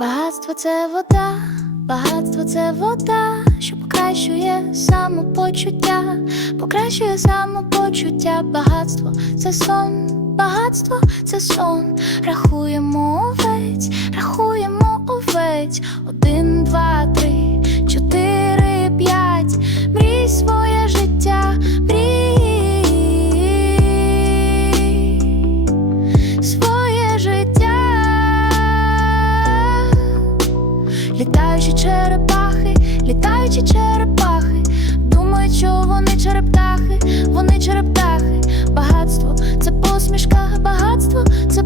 Багатство це вода, багатство це вода, що покращує самопочуття, покращує самопочуття, багатство це сон, багатство це сон. Рахуємо овець, рахуємо овець. Один, два, три, Літаючі черепахи, літаючі черепахи, думають, що вони черептахи, вони черептахи. Багатство це посмішка, багатство це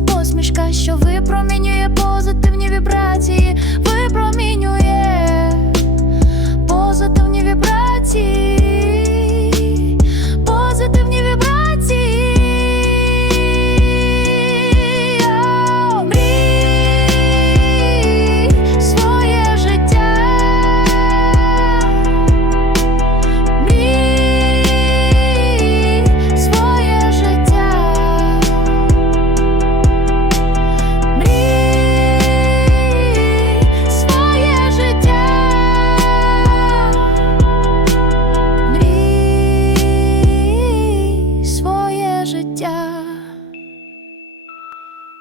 життя.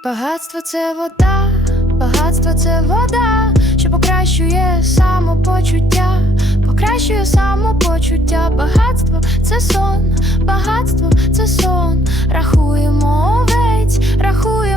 Багатство це вода, багатство це вода, що покращує самопочуття, покращує самопочуття, багатство це сон, багатство це сон, рахуємо овець, рахуємо.